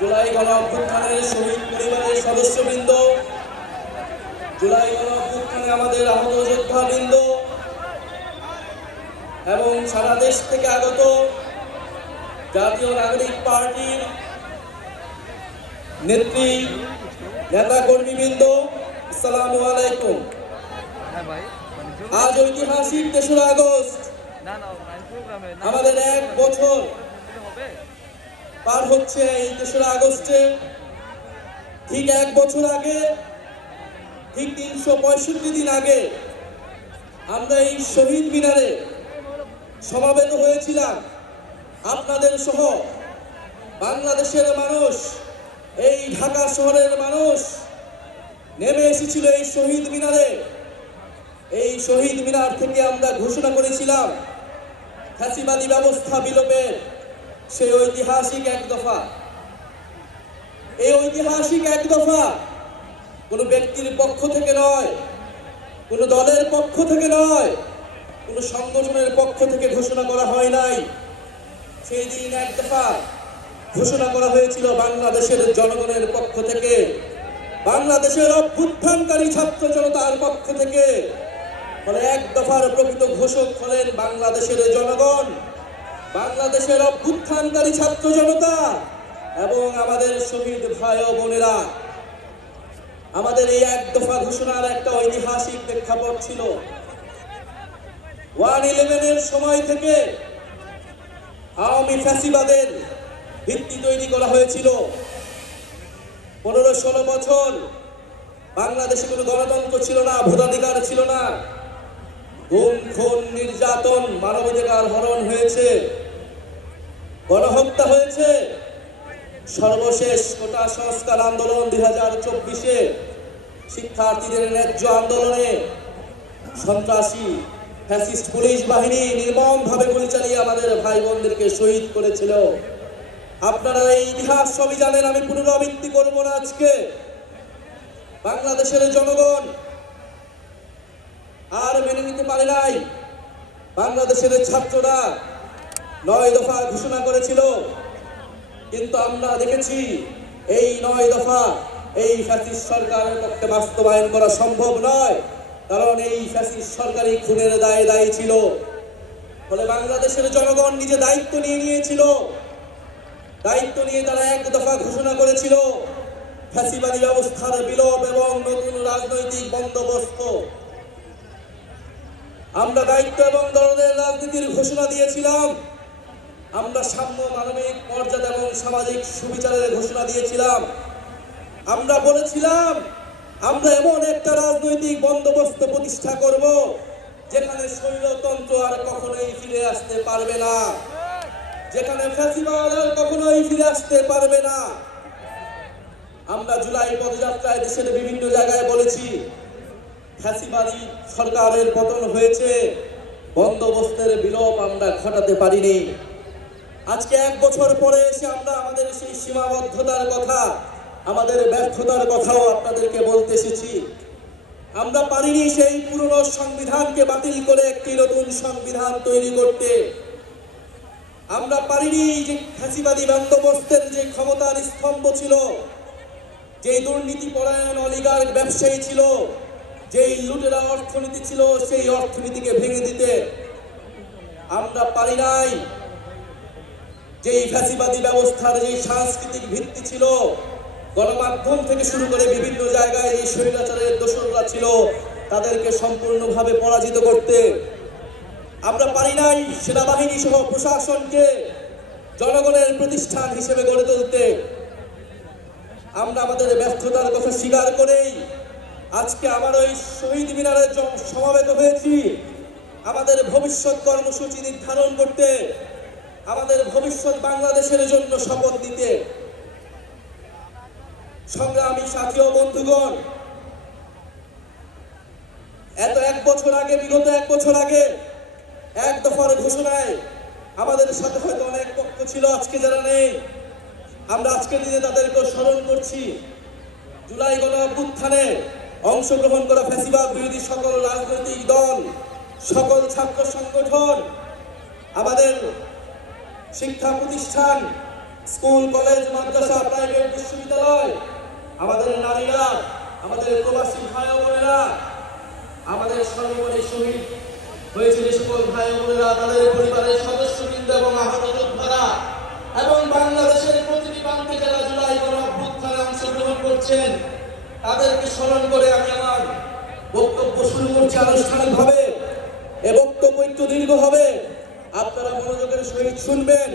জুলাই গণঅভ্যুত্থানের শহীদ পরিবারের সদস্যবৃন্দ, জুলাই গণঅভ্যুত্থানে আমাদের আহত যোদ্ধাবৃন্দ এবং সারা দেশ থেকে আগত জাতীয় নাগরিক পার্টির নেতা কর্মীবৃন্দ, আসসালামু আলাইকুম। আজ ঐতিহাসিক ৩রা আগস্ট, আমাদের ১ বছর পার হচ্ছে। এই ৩রা আগস্টে ঠিক ১ বছর আগে, ঠিক ৩৬৫ দিন আগে আমরা এই শহীদ মিনারে সমাবেত হয়েছিলাম। আপনাদের সহ বাংলাদেশের মানুষ, এই ঢাকা শহরের মানুষ নেমে এসেছিল এই শহীদ মিনারে। এই শহীদ মিনার থেকে আমরা ঘোষণা করেছিলাম ফ্যাসিবাদী ব্যবস্থা বিলোপের সেই ঐতিহাসিক ১ দফা। এই ঐতিহাসিক ১ দফা কোনো ব্যক্তির পক্ষ থেকে নয়, কোনো দলের পক্ষ থেকে নয়, কোনো সংগঠনের পক্ষ থেকে ঘোষণা করা হয় নাই। সেই দিন ১ দফা ঘোষণা করা হয়েছিল বাংলাদেশের জনগণের পক্ষ থেকে, বাংলাদেশের অভ্যুত্থানকারী ছাত্র জনতার পক্ষ থেকে। ফলে ১ দফার প্রকৃত ঘোষক হলেন বাংলাদেশের জনগণ, বাংলাদেশের অভ্যুত্থানকারী ছাত্র জনতা এবং আমাদের শহীদ ভাই ও বোনেরা। আমাদের এই ১ দফা ঘোষণার একটা ঐতিহাসিক প্রেক্ষাপট ছিল। 1/11-এর সময় থেকে আওয়ামী ফ্যাসিবাদের ভিত্তি তৈরি করা হয়েছিল। ১৫-১৬ বছর বাংলাদেশে কোনো গণতন্ত্র ছিল না, ভোটাধিকার ছিল না, গুম, খুন, নির্যাতন, মানবাধিকার হরণ হয়েছে, গণহত্যা হয়েছে। সর্বশেষ কোটা সংস্কার আন্দোলন 2024-এ শিক্ষার্থীদের ন্যায্য আন্দোলনে সন্ত্রাসী ফ্যাসিস্ট পুলিশ বাহিনী নির্মমভাবে গুলি চালিয়ে আমাদের ভাই বোনদেরকে শহীদ করেছিল। আপনারা এই ইতিহাস সবই জানেন, আমি পুনরাবৃত্তি করব না। আজকে বাংলাদেশের জনগণ আর মেনে নিতে পারে নাই। বাংলাদেশের ছাত্ররা ৯ দফা ঘোষণা করেছিল, কিন্তু আমরা দেখেছি এই ৯ দফা এই ফ্যাসিস্ট সরকারের পক্ষে বাস্তবায়ন করা সম্ভব নয়, কারণ এই ফ্যাসিস্ট সরকারই খুনের দায়ে দায়ী ছিল। ফলে বাংলাদেশের জনগণ নিজে দায়িত্ব নিয়ে নিয়েছিল, দায়িত্ব নিয়ে তারা ১ দফা ঘোষণা করেছিল ফ্যাসিবাদী ব্যবস্থার বিলোপ এবং নতুন রাজনৈতিক বন্দোবস্ত। আমরা দায়িত্ব এবং দলের রাজনীতির ঘোষণা দিয়েছিলাম। আমরা সাম্য, মানবিক মর্যাদা এবং সামাজিক সুবিচারের ঘোষণা দিয়েছিলাম। আমরা বলেছিলাম আমরা এমন একটা রাজনৈতিক বন্দোবস্ত প্রতিষ্ঠা করব যেখানে স্বৈরতন্ত্র আর কখনোই ফিরে আসতে পারবে না, যেখানে ফ্যাসিবাদ আর কখনোই ফিরে আসতে পারবে না। আমরা জুলাই পদযাত্রায় দেশের বিভিন্ন জায়গায় বলেছি ফ্যাসিবাদী সরকারের পতন হয়েছে, বন্দোবস্তের বিলোপ আমরা ঘটাতে পারিনি। আজকে ১ বছর পরে এসে আমরা আমাদের সেই সীমাবদ্ধতার কথা, আমাদের ব্যর্থতার কথাও আপনাদেরকে বলতে এসেছি। আমরা পারিনি সেই পুরনো সংবিধানকে বাতিল করে একটি নতুন সংবিধান তৈরি করতে। আমরা পারিনি যে ফ্যাসিবাদী বন্দোবস্তের যে ক্ষমতার স্তম্ভ ছিল, যে দুর্নীতি পরায়ণ অলিগার্ক ব্যবসায়ী ছিল, যেই লুটেরা অর্থনীতি ছিল, সেই অর্থনীতিকে ভেঙে দিতে। আমরা পারি নাই যেই ফ্যাসিবাদী ব্যবস্থার যে সাংস্কৃতিক ভিত্তি ছিল, গণমাধ্যম থেকে শুরু করে বিভিন্ন জায়গায় এই স্বৈরাচারের দোসররা ছিল, তাদেরকে সম্পূর্ণভাবে পরাজিত করতে। আমরা পারি নাই সেনাবাহিনী সহ প্রশাসনকে জনগণের প্রতিষ্ঠান হিসেবে গড়ে তুলতে। আমরা আমাদের ব্যর্থতার কথা স্বীকার করেই আজকে আমার ওই শহীদ মিনারে সমাবেত হয়েছি আমাদের ভবিষ্যৎ কর্মসূচি নির্ধারণ করতে, আমাদের ভবিষ্যৎ বাংলাদেশের জন্য শপথ দিতে। সংগ্রামী সাথী ও বন্ধুগণ, বিগত 1 বছর আগে ১ দফার ঘোষণায় আমাদের সাথে হয়তো অনেক পক্ষ ছিল, আজকে যারা নেই, আমরা আজকের দিনে তাদেরকে স্মরণ করছি। জুলাই গণঅভ্যুত্থানে অংশগ্রহণ করা ফ্যাসিবাদ বিরোধী সকল রাজনৈতিক দল, সকল ছাত্র সংগঠন, আমাদের শিক্ষা প্রতিষ্ঠান, স্কুল, কলেজ, মাদ্রাসা, প্রাইভেট আমাদের নারীরা, আমাদের প্রবাসী ভাই ও বোনেরা, আমাদের সর্বোপরি শহীদ হয়েছে যে সকল ভাই ও বোনেরা, তাদের পরিবারের সদস্যবৃন্দ এবং আহত যোদ্ধারা এবং বাংলাদেশের প্রতিটি প্রান্তে যারা জুলাই গণঅভ্যুত্থানে অংশগ্রহণ করছেন, তাদেরকে স্মরণ করে আমি আমার বক্তব্য শুরু করছি আনুষ্ঠানিকভাবে। এ বক্তব্য একটু দীর্ঘ হবে, আপনারা মনোযোগের সহিত শুনবেন।